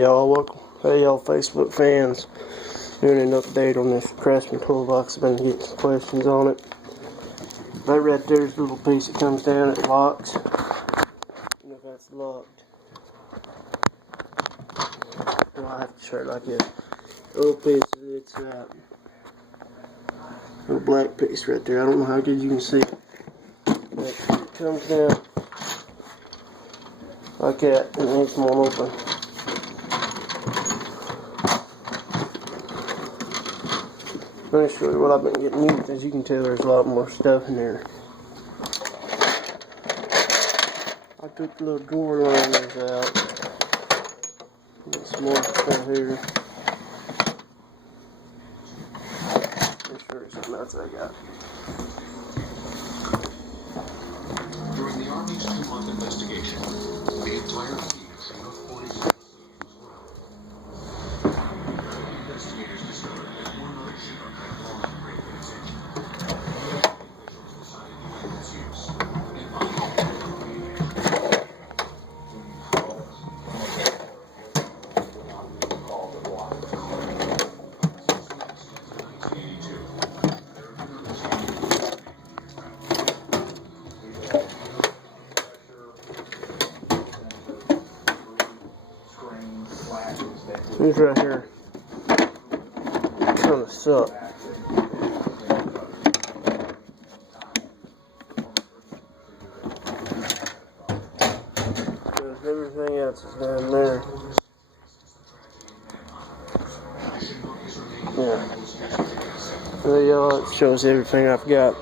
Hey y'all Facebook fans, doing an update on this Craftsman toolbox. I've been getting some questions on it. That right there's a little piece that comes down, it locks. You know if that's locked. I'll have to show it like this. A little piece of it's little black piece right there. I don't know how good you can see it. But it comes down like that, and then it's more open. Let me show you what I've been getting used. As you can tell, there's a lot more stuff in there. I took the little drawer liners out. Get some more stuff here. Let me show you something else I got. During the Army's 2-month investigation, the entire fleet of Chinook 47 was robbed. Investigators discovered that one other Chinook had long upgraded its engine. Officials decided to end its use and find These right here kind of suck. Because everything else is down there. Yeah. There you go. It shows everything I've got.